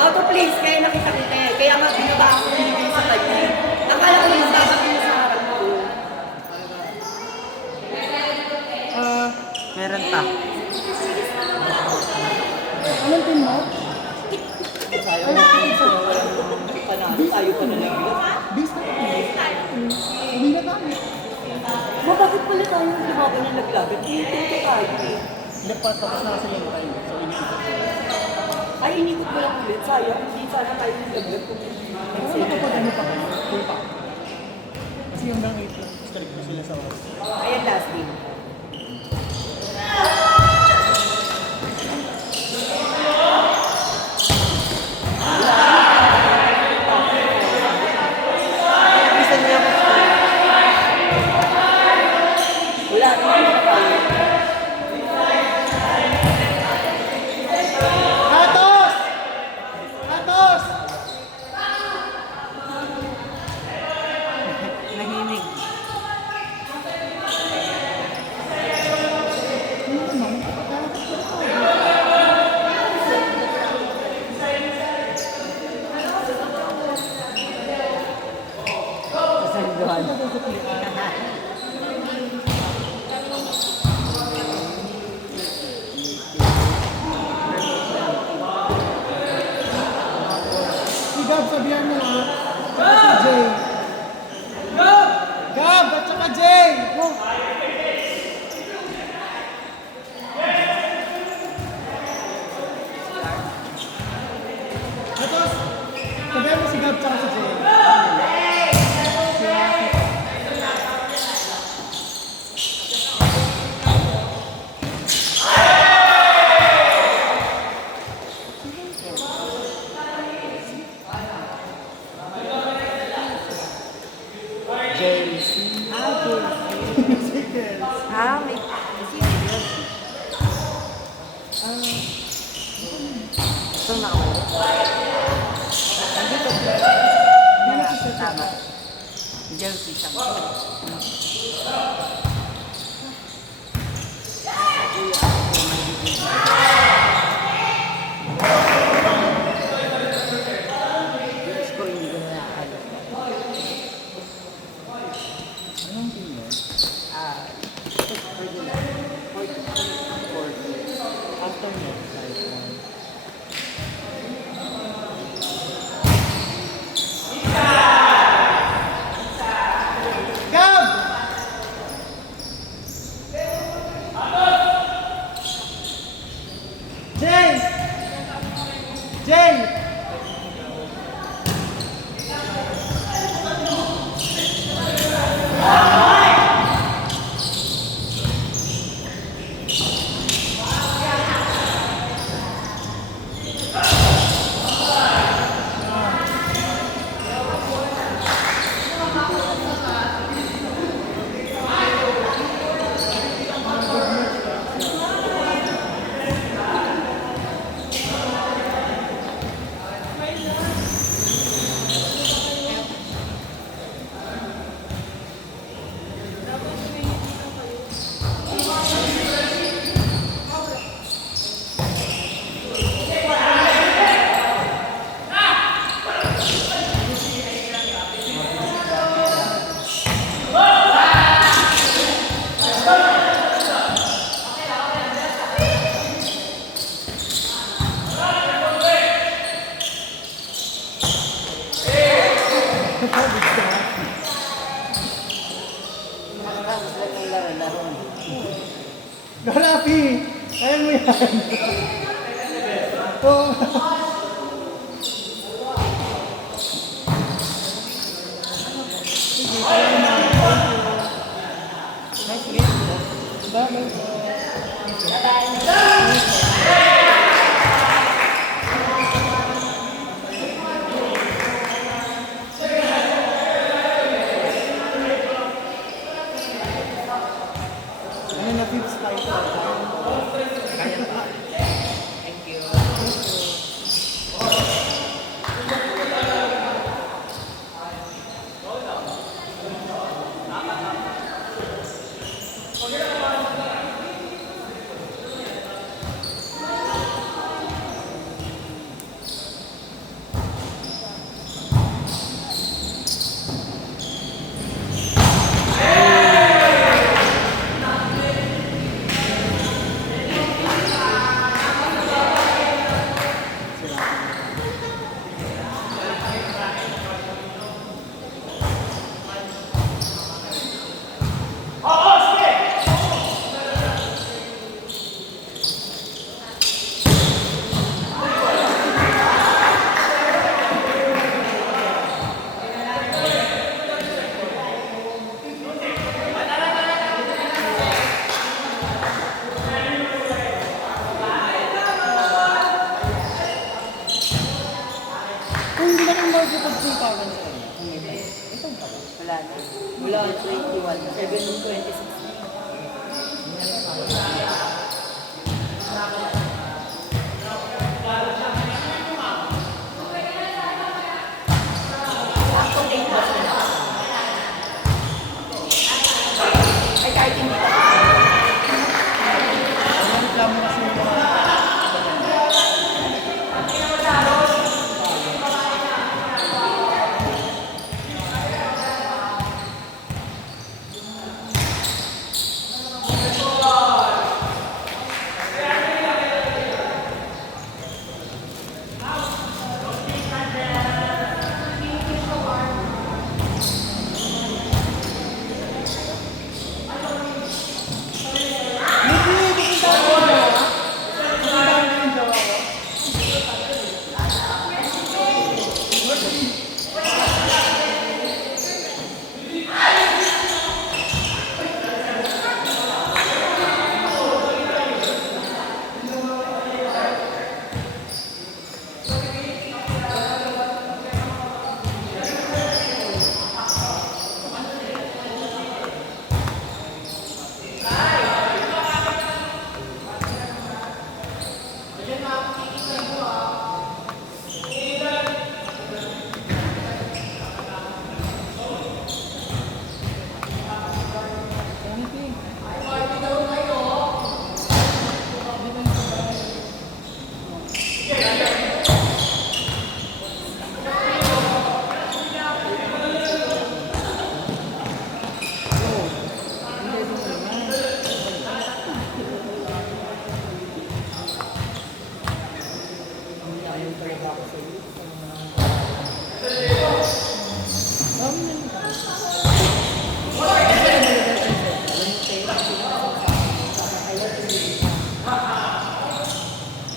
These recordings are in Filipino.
Out of place, kaya nakita kita eh. Kaya nga binaba ako binigay sa kanya. Akala ko yung dapat yung sa harap ko. Meron pa. Anong team mo? Tayo pa na lang yun. Base na kami. Hindi na kami. Ma, bakit pala tayo yung lumaban ng naglaban? Ito tayo eh. Nagpatapos na kasi yung kayo. So, inikot ko. Ay, inikot mo lang ulit. Sayang, hindi sana tayo yung laglag kung Ano nakapag-ano pa kayo? Full pa. Kasi yung bang 8 lang. Strike ko sila sa oras. ayan, last game. Wala naman ako tayo. Atos! Atos! Nahimig. Kasanduhan. Si Gab, sabihan mo ha. Tsaka si Jay. Gab! At saka Jay! Oh. Atos! Sabihan mo si Gab tsaka si Jay. JC. May serious. Ito na ako. Nandito. Tama. Jersey siya. Diyos ko, hindi ko na nakakala. Anong team yun? Regular. 40. After next side one. Gab! Jay! Jay! Tapos lang yung laro-laro. Garapi! Kaya mo yan! Oo. Sige, kaya na. Nice game. Bye-bye. Ano na fifth tayo? Kaya pa. Thank you. magkakapag full power sa kanya? Kung may ba? Ito pa ba? Wala na. Wala, 21. 7:26. Sakto 8 ba sila? Ay, kahit hindi pa. Ang reklamo kasi yung mga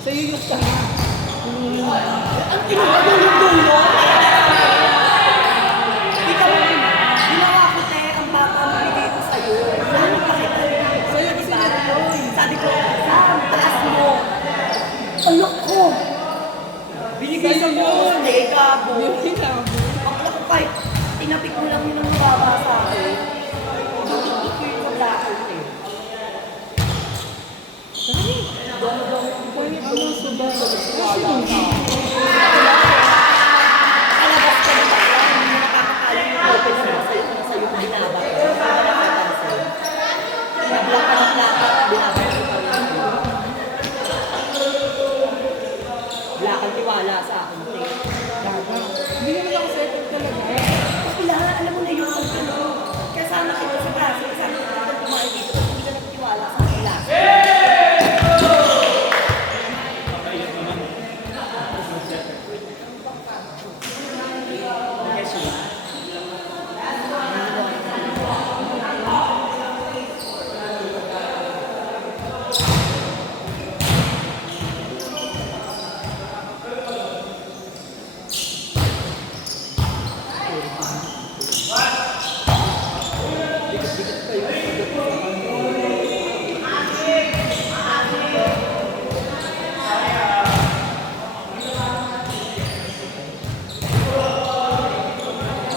sa iyo yung kanya. Ang kinuha yung dulo. Hindi ka rin. Ginawa ko, te, ang bata mo bigay ko sa'yo. Sabi ko kita. Sa'yo kasi nag-join. Sabi ko, Sam, taas mo. Alok ko. Binigay sa mo. Te, gabo. Bakla ko kahit tinapik mo lang yun ang mababa sa akin. Tututok ko yung mablakot, te. Dono-dono yung point. Ano suba? Palabas ka na ba? Hindi mo nakakakalim yung open na sa'yo kung binaba. Nablak ka ng plaka, binaba ko pa rin. Wala kang tiwala sa akin, te. Gaga. Hindi naman ako second talaga. Wala, alam mo na yun ang ano. Kaya sana kita sa braso, sana kita kumain dito kasi hindi ka nagtiwala sa akin last.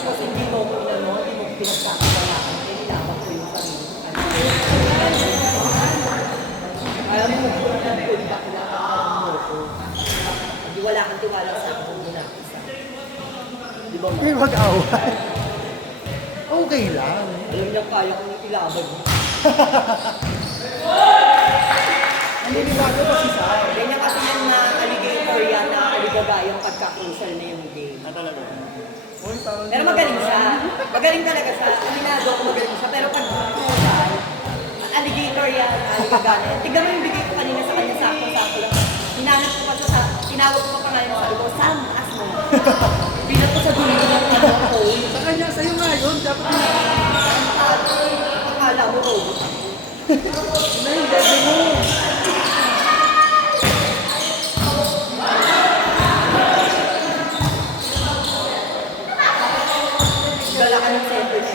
Kasi hindi mo ko inano, hindi mo pinagkakawalakan, kaya nilaban ko yung sarili ko. Alam mo, kung ano ang feedback na mo ko, hindi wala kang tiwala sa akin kung ginakisa. Di ba, May mag-away. Okay lang. alam niya kaya kong ilaban mo. Naniniwala ko si Sai. Ganyan kasi yan na alligator yan na aligagayang pagka-crucial na yung game. Talaga. Uy, parang Pero magaling siya. Magaling talaga siya. Aminado ko magaling siya. Pero pag crucial, alligator yan, aligagaya. Tignan mo yung bigay ko kanina sa kanya, sakto-sakto lang. Hinanap ko pa siya sa, tinawag ko pa pangalan sa sabi ko, Sam, taas mo. Binat ko sa dulo ng ano ko. Sa kanya, sa'yo nga yun. Dapat Akala mo, robot ako. na yung dede mo. Dala ka ng center na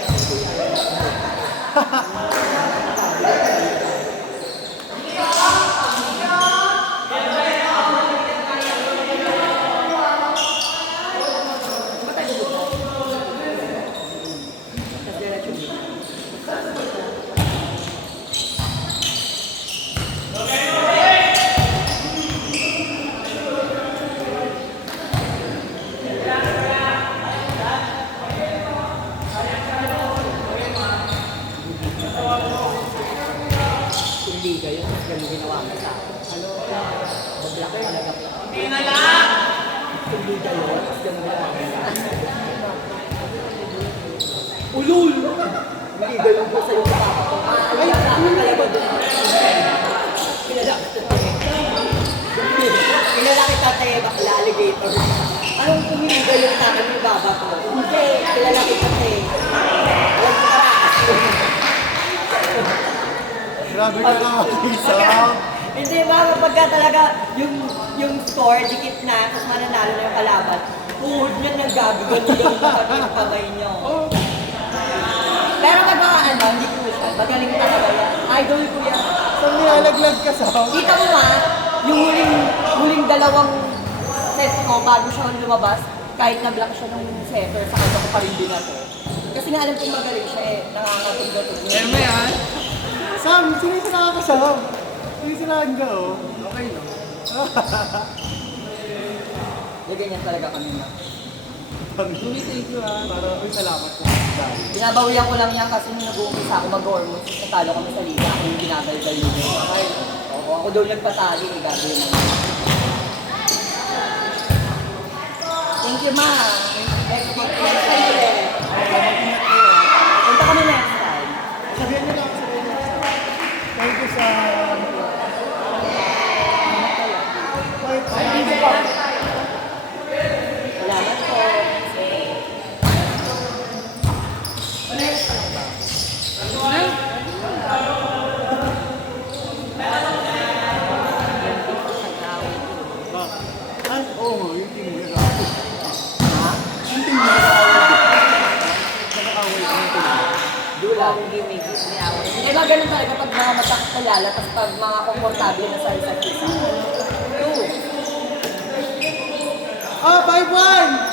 Hindi kayo, tapos ganun lang. Ulul! Hindi ganun po sa'yo sa papa ko. Ay, talaga doon. Kilala kita, te, bakla, alligator. Anong tumiliga yung takan yung baba ko? Hindi, kilala kita, te. Alam ko karakas yun. Grabe ka naman, Isang. Hindi ba, pagka talaga yung score, dikit na, tapos mananalo na yung kalaban, tuhod niya naggabigan yung kamay niyo. Pero pag mga ano, hindi ko siya, magaling talaga yan. Idol ko yan. Saan nilalaglag ka, Sam? Kita mo nga, yung huling dalawang set ko bago siya lumabas, kahit na-block siya ng setter, sa kanya ko pa rin binato. Kasi nga alam kong magaling siya eh, nakakatugda-tugda. yan? Sam, sinisiraan ka, Sam. Sinisiraan ka, oh. Okay, no? Hindi ganyan talaga kami na. Thank you, ah. Para, uy, salamat po. Binabawian ko lang yan kasi nung nag-uumpisa ako mag-hormones, natalo kami sa liga, ako yung ginagaldal yun. Okay. Oo, ako daw nagpatali, eh, gagawin mo. Thank you, ma. Next time ulit. Punta kami next time. Sabihan niyo lang, sabihan niyo lang. Thank you sa... Thank you po. Salamat po. Ay, oo, yung team mo. Ha? Yung team mo, nakakaway yung team mo. Dula. Eh ba ganun talaga pag mga matakkalala, tapos pag mga komportable na sa isa't isa. Two. Ah, 5-1!